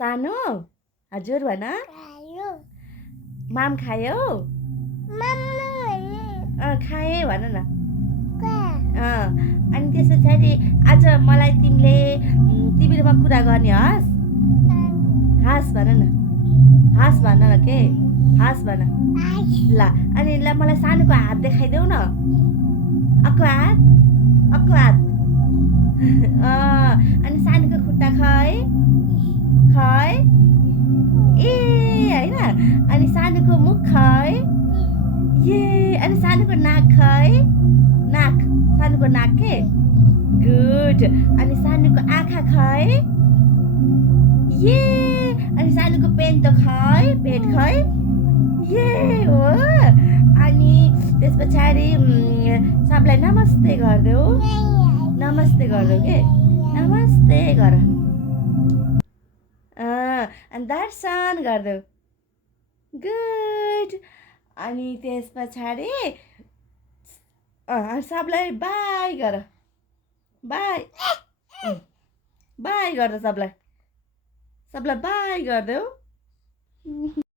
सानो हजुर भन माम खायो खाएँ भन न अनि त्यस पछाडि आज मलाई तिमीले कुरा गर्ने हाँस भन न के हाँस भन ल अनि ल मलाई सानोको हात देखाइदेऊ न अक्को हात अनि सानोको खुट्टा खै ए होइन अनि सानोको मुख खै ए अनि सानोको नाक खै सानोको नाक के गुड अनि सानोको आँखा खै ए अनि सानोको पेट खै ए हो अनि त्यस पछाडि सबलाई नमस्ते गरिदेऊ के नमस्ते गर अनि दर्शन गरिदेऊ गुड अनि त्यस पछाडि सबलाई बाई गर बाई गर्दा सबलाई बाई गरिदेऊ